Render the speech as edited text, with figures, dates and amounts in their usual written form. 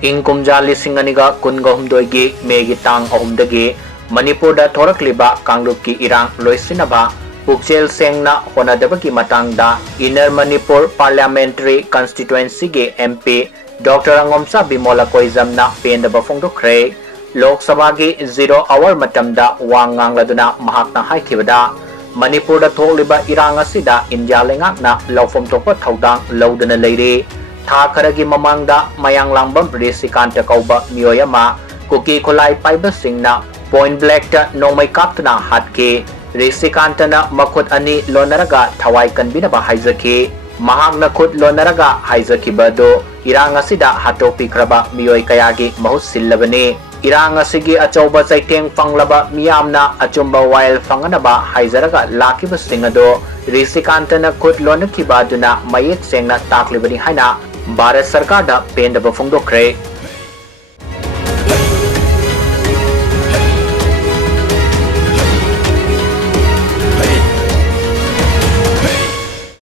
ing kumja lising aniga kunga humdoigi megi tang ahumdagi Manipur da Thokliba Kanglup ki Erang loisinaba Pukchel Sengna honadabagi matangda Inner Manipur Parliamentary Constituency ge MP Dr. A.Bimol Akoijam na PENDABA FONGDOKHRE Lok Sabha gi 0 hour matamda wangang laduna mahakna haikibada Manipur da Thokliba Erang asida India lengakna lawfom thokpa thaudang lawdana leire tha kharagi mamangda mayang langbam resikanta kauba miyoyama kuki khulai paiba singna point blank ta nongmai kaptuna hatke resikantana makhut ani lonaraga thawai kanbinaba haizaki mahakna khut lonaraga haizakibado Erang asida hatopi kraba miyoi kayagi mahut sillabani Erang asigi achauba chaiteng fanglaba miyamna achumba while fanganaba haizaraga lakiba singado resikantana khut lonakibaduna mayet sengna taklibani haina Bharat Sarkarna PENDABA FONGDOKHRE